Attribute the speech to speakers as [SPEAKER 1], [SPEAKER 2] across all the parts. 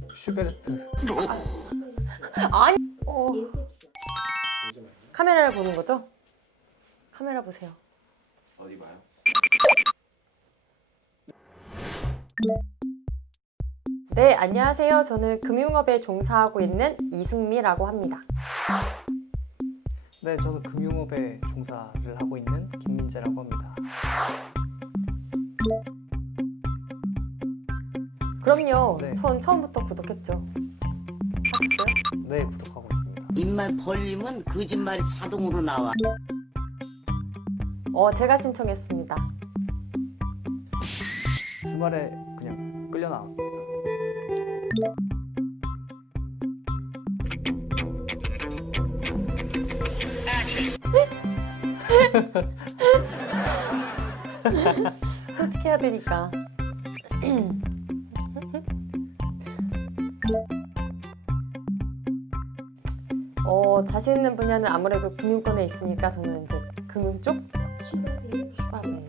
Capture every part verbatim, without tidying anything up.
[SPEAKER 1] 슈베르트.
[SPEAKER 2] 아니. 어. 카메라를 보는 거죠? 카메라 보세요.
[SPEAKER 3] 어디 봐요?
[SPEAKER 2] 네, 안녕하세요. 저는 금융업에 종사하고 있는 이승미라고 합니다.
[SPEAKER 1] 네, 저는 금융업에 종사를 하고 있는 김민재라고 합니다.
[SPEAKER 2] 그럼요.
[SPEAKER 1] 네.
[SPEAKER 2] 전 처음부터 구독했죠. 하셨어요?
[SPEAKER 1] 네, 구독하고 있습니다.
[SPEAKER 4] 입만 벌리면 거짓말이 자동으로 나와.
[SPEAKER 2] 어, 제가 신청했습니다.
[SPEAKER 1] 주말에 그냥 끌려 나왔습니다.
[SPEAKER 2] 솔직해야 되니까. 어, 자신 있는 분야는 아무래도 금융권에 있으니까 저는 이제 금융 쪽? 슈바베.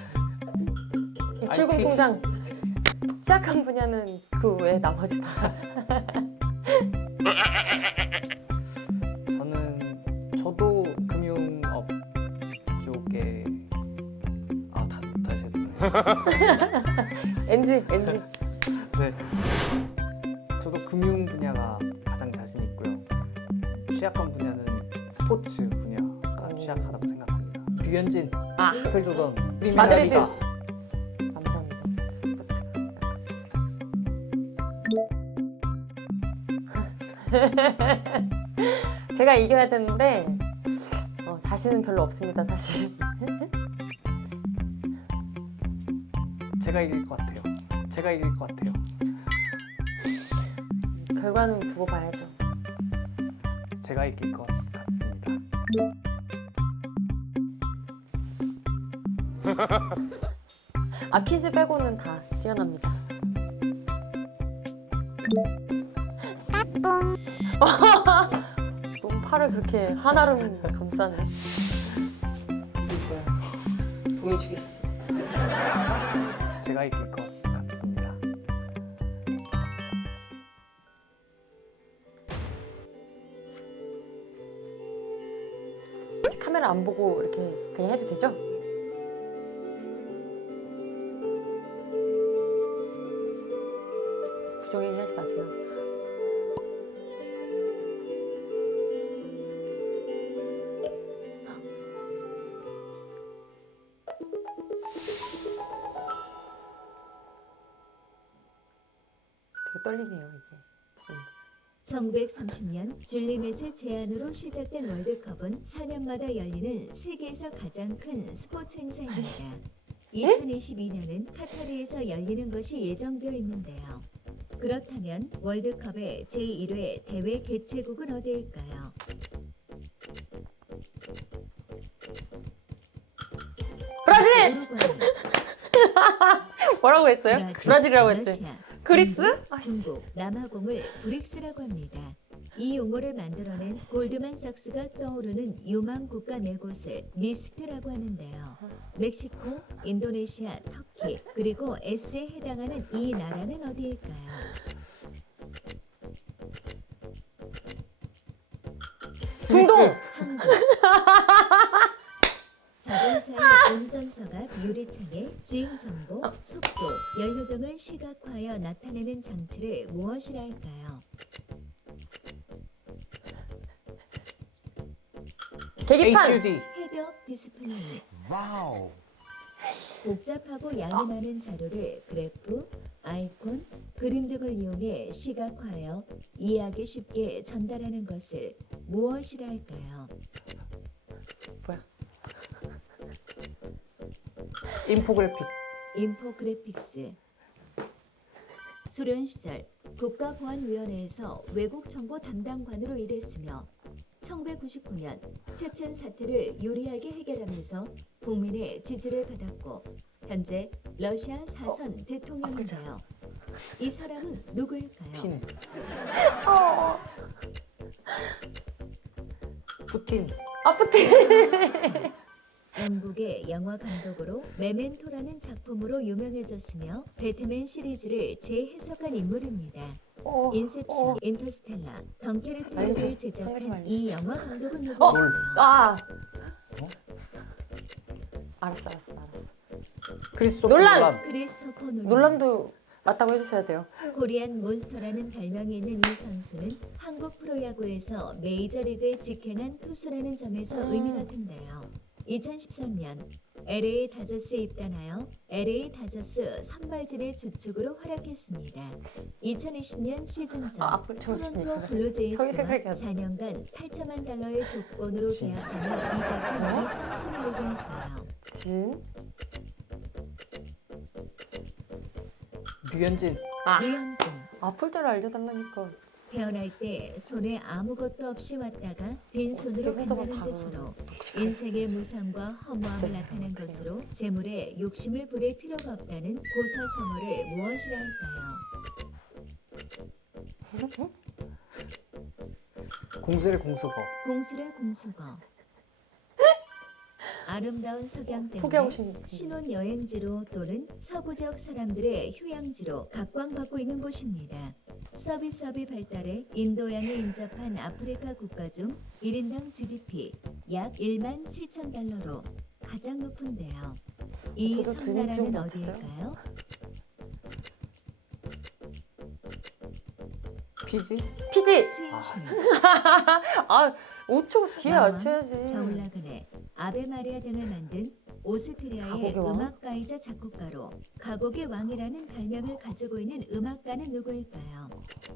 [SPEAKER 2] 입출금
[SPEAKER 1] 아이피.
[SPEAKER 2] 통장. 취약한 분야는 그 외에 나머지 다.
[SPEAKER 1] 저는 저도 금융업 쪽에 아 다, 다시 해도 되나요?
[SPEAKER 2] 엔지, 엔지.
[SPEAKER 1] 네. 저도 금융 분야가 가장 자신 있고요. 취약한 분야는 스포츠 분야가
[SPEAKER 2] 오.
[SPEAKER 1] 취약하다고 생각합니다. 류현진,
[SPEAKER 2] 아,
[SPEAKER 1] 마이클 조던,
[SPEAKER 2] 마드리드.
[SPEAKER 1] 윌리엄이가
[SPEAKER 2] 남자인데 스포츠가. 제가 이겨야 되는데 어, 자신은 별로 없습니다, 사실.
[SPEAKER 1] 제가 이길 것 같아요. 제가 이길 것 같아요.
[SPEAKER 2] 결과는 두고 봐야죠.
[SPEAKER 1] 제가 이길 것 같습니다.
[SPEAKER 2] 아, 퀴즈 빼고는 다 뛰어납니다. 너무 팔을 그렇게 한아름 감싸네. 이거야. 보여주겠어.
[SPEAKER 1] 제가 이길 것 같습니다.
[SPEAKER 2] 이제 카메라 안 보고 이렇게 그냥 해도 되죠? 부정행위 하지 마세요. 되게 떨리네요, 이게.
[SPEAKER 5] 천구백삼십 년 줄리메슬 제안으로 시작된 월드컵은 사 년마다 열리는 세계에서 가장 큰 스포츠 행사입니다. 이천이십이 년은 카타르에서 열리는 것이 예정되어 있는데요. 그렇다면 월드컵의 제일 회 대회 개최국은 어디일까요?
[SPEAKER 2] 브라질!
[SPEAKER 5] 우루과이,
[SPEAKER 2] 뭐라고 했어요?
[SPEAKER 5] 브라질,
[SPEAKER 2] 브라질이라고 했지.
[SPEAKER 5] 러시아,
[SPEAKER 2] 그리스?
[SPEAKER 5] 인도,
[SPEAKER 2] 아씨.
[SPEAKER 5] 중국, 남아공을 브릭스라고 합니다. 이 용어를 만들어낸 골드만삭스가 떠오르는 유망 국가 네 곳을 리스트라고 하는데요. 멕시코, 인도네시아, 터키, 그리고 S에 해당하는 이 나라는 어디일까요?
[SPEAKER 2] 중동!
[SPEAKER 5] 한국. 자동차의 운전석앞 유리창에 주행 정보, 속도, 연료 등을 시각화하여 나타내는 장치를 무엇이라 할까요?
[SPEAKER 2] 계기판!
[SPEAKER 1] 에이치유디.
[SPEAKER 5] 헤드업 디스플레이. 복잡하고 양이 많은 자료를 그래프, 아이콘, 그림 등을 이용해 시각화하여 이해하기 쉽게 전달하는 것을 무엇이라 할까요?
[SPEAKER 2] 뭐야?
[SPEAKER 1] 인포그래픽.
[SPEAKER 5] 인포그래픽스. 소련 시절 국가보안위원회에서 외국 정보 담당관으로 일했으며 천구백구십구 년 체첸 사태를 요리하게 해결하면서 국민의 지지를 받았고 현재 러시아 사선 대통령인데요. 이 사람은 누구일까요?
[SPEAKER 1] 핀.
[SPEAKER 2] 어.
[SPEAKER 1] 푸틴.
[SPEAKER 2] 아프티.
[SPEAKER 5] 영국의 영화 감독으로 메멘토라는 작품으로 유명해졌으며 배트맨 시리즈를 재해석한 인물입니다.
[SPEAKER 2] 어. 어,
[SPEAKER 5] 인셉션,
[SPEAKER 2] 어.
[SPEAKER 5] 인터스텔라, 덩케르크를
[SPEAKER 2] 알려줘.
[SPEAKER 5] 제작한
[SPEAKER 2] 알려줘.
[SPEAKER 5] 이 영화 감독은
[SPEAKER 2] 어?
[SPEAKER 5] 누구일까요?
[SPEAKER 2] 아.
[SPEAKER 1] 어?
[SPEAKER 2] 알았어, 알았어, 알았어.
[SPEAKER 1] 크리스토퍼
[SPEAKER 2] 논란!
[SPEAKER 1] 논란.
[SPEAKER 5] 크리스토퍼 놀란.
[SPEAKER 2] 논란도 맞다고 해주셔야 돼요.
[SPEAKER 5] 코리안 몬스터라는 별명이 있는 이 선수는 한국 프로야구에서 메이저리그에 직행한 투수라는 점에서
[SPEAKER 2] 음.
[SPEAKER 5] 의미가 큰데요. 이천십삼 년 엘에이 다저스에 입단하여 엘에이 다저스 선발진의 주축으로 활약했습니다. 이천이십 년 시즌 전
[SPEAKER 2] 아, 앞으로
[SPEAKER 5] 토론토
[SPEAKER 2] 잠시만요. 저기
[SPEAKER 5] 블루제이스와
[SPEAKER 2] 생각이 안 나.
[SPEAKER 5] 사 년간 팔천만 달러의 조건으로
[SPEAKER 1] 진.
[SPEAKER 5] 계약하며 이적한 이 선수를 얘기할까요?
[SPEAKER 2] 진?
[SPEAKER 1] 류현진.
[SPEAKER 2] 아,
[SPEAKER 5] 류현진.
[SPEAKER 2] 아플 줄 알려달라니까.
[SPEAKER 5] 태어날 때 손에 아무것도 없이 왔다가 빈손으로
[SPEAKER 2] 어떻게 혼자만
[SPEAKER 5] 간다는
[SPEAKER 2] 다
[SPEAKER 5] 뜻으로
[SPEAKER 2] 독특해.
[SPEAKER 5] 인생의 무상과 허무함을
[SPEAKER 2] 네,
[SPEAKER 5] 나타낸
[SPEAKER 2] 그래요.
[SPEAKER 5] 것으로 재물에 욕심을 부릴 필요가 없다는 고사성어를 무엇이라 할까요?
[SPEAKER 1] 공수의 공수거.
[SPEAKER 5] 공술의 공수거. 아름다운 석양
[SPEAKER 2] 포기하고
[SPEAKER 5] 때문에
[SPEAKER 2] 싶은
[SPEAKER 5] 신혼 여행지로 또는 서부 지역 사람들의 휴양지로 각광받고 있는 곳입니다. 서비스업이 발달해 인도양에 인접한 아프리카 국가 중 일 인당 지디피 약 일만 칠천 달러로 가장 높은데요. 이
[SPEAKER 2] 저도 두
[SPEAKER 5] 섬나라는
[SPEAKER 2] 지역 맞췄어요?
[SPEAKER 5] 어디일까요?
[SPEAKER 1] 피지?
[SPEAKER 2] 피지!
[SPEAKER 5] 세이신,
[SPEAKER 2] 아, 오 초 뒤에
[SPEAKER 5] 나와
[SPEAKER 2] 맞춰야지.
[SPEAKER 5] 겨울나그네, 아베 마리아 등을 만든 오스트리아의
[SPEAKER 2] 가곡의 왕?
[SPEAKER 5] 음악가이자 작곡가로 가곡의 왕이라는 별명을 가지고 있는 음악가는 누구일까요?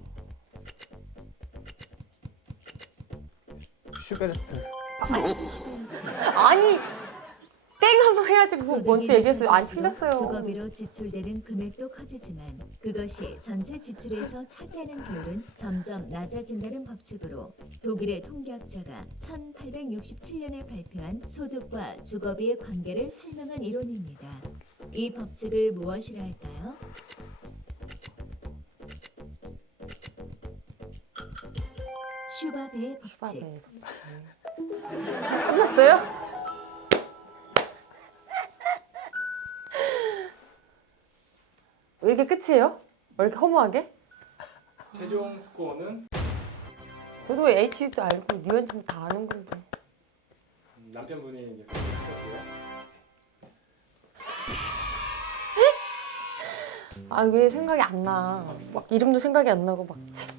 [SPEAKER 1] 슈베르트.
[SPEAKER 5] 프란츠 슈베르트.
[SPEAKER 2] 아니, 땡 한번 해야지. 그거 먼저 얘기했어요. 안 틀렸어요.
[SPEAKER 5] 주거비로 지출되는 금액도 커지지만 그것이 전체 지출에서 차지하는 비율은 점점 낮아진다는 법칙으로 독일의 통계학자가 천팔백육십칠 년에 발표한 소득과 주거비의 관계를 설명한 이론입니다. 이 법칙을 무엇이라 할까요? 슈바베의 법칙.
[SPEAKER 2] 슈바베. 끝났어요? 왜 이렇게 끝이에요? 왜 이렇게 허무하게?
[SPEAKER 3] 최종 스코어는
[SPEAKER 2] 저도 H도 알고 류현진도 다 아는 건데.
[SPEAKER 3] 음, 남편분이 이제 선택하셨고요.
[SPEAKER 2] 아, 왜 생각이 안 나. 막 이름도 생각이 안 나고 막.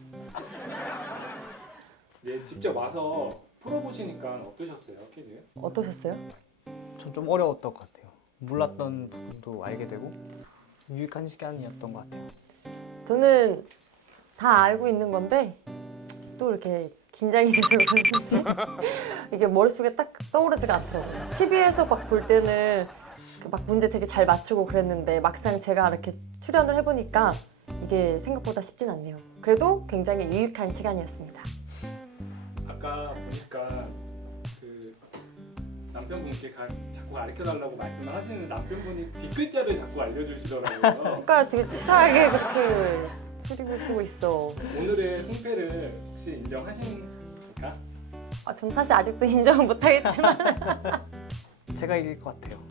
[SPEAKER 3] 이제 직접 와서 풀어보시니까 어떠셨어요, 퀴즈?
[SPEAKER 2] 어떠셨어요?
[SPEAKER 1] 전 좀 어려웠던 것 같아요. 몰랐던 부분도 알게 되고 유익한 시간이었던 것 같아요.
[SPEAKER 2] 저는 다 알고 있는 건데 또 이렇게 긴장이 돼서 그런지 이게 머릿속에 딱 떠오르지가 않더라고요. 티비에서 막 볼 때는 그막 문제 되게 잘 맞추고 그랬는데 막상 제가 이렇게 출연을 해보니까 이게 생각보다 쉽진 않네요. 그래도 굉장히 유익한 시간이었습니다.
[SPEAKER 3] 아까 보니까 그 남편분께 가, 자꾸 가르쳐달라고 말씀을 하시는 남편분이 뒷글자를 자꾸 알려주시더라고요.
[SPEAKER 2] 그러니까 되게 치사하게 그렇게 수립을 쓰고 있어.
[SPEAKER 3] 오늘의 승패를 혹시 인정하십니까?
[SPEAKER 2] 아, 전 사실 아직도 인정은 못하겠지만
[SPEAKER 1] 제가 이길 것 같아요.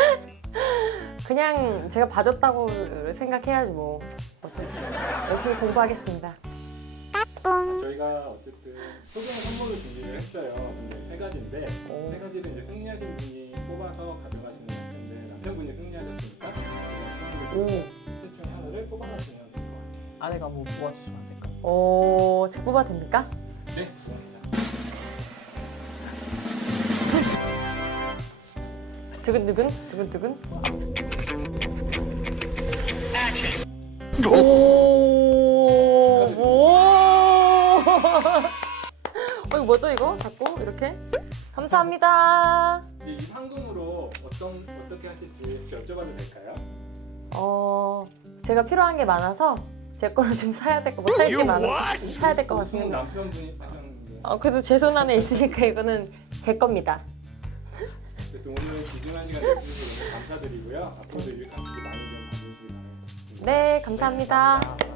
[SPEAKER 2] 그냥 제가 봐줬다고 생각해야지 뭐. 어쩔 수 없죠. 열심히 공부하겠습니다.
[SPEAKER 3] 저희가 어쨌든 소정의 선물을 준비를 했어요. 근데 세 가지인데
[SPEAKER 2] 오.
[SPEAKER 3] 세 가지를 이제 승리하신 분이 뽑아서 가져가시는 건데 남편분이 승리하셨으니까
[SPEAKER 2] 오.
[SPEAKER 3] 셋 중에 하나를 뽑아가시면 될 것 같아요.
[SPEAKER 1] 아내가 뭐 도와주시면 안 될까요?
[SPEAKER 2] 오, 책 뽑아도 됩니까?
[SPEAKER 3] 네, 좋습니다.
[SPEAKER 2] 두근두근 두근두근. 오. 오. 어, 이거 뭐죠 이거? 자꾸 이렇게? 감사합니다.
[SPEAKER 3] 이 상금으로 어떤 어떻게 하실지 혹시 여쭤봐도 될까요?
[SPEAKER 2] 어, 제가 필요한 게 많아서 제 거를 좀 사야 될 거, 뭐 살 게 많아서 좀 사야 될 것
[SPEAKER 3] 보통
[SPEAKER 2] 같습니다.
[SPEAKER 3] 남편분이 하셨는데
[SPEAKER 2] 어, 그래서 제 손 안에 있으니까 이거는 제 겁니다.
[SPEAKER 3] 어쨌든 오늘 귀중한 시간 내주셔서 너무 감사드리고요. 앞으로도 유익한 기회 많이 좀 봐주시기 바랍니다.
[SPEAKER 2] 네, 감사합니다.
[SPEAKER 1] 감사합니다.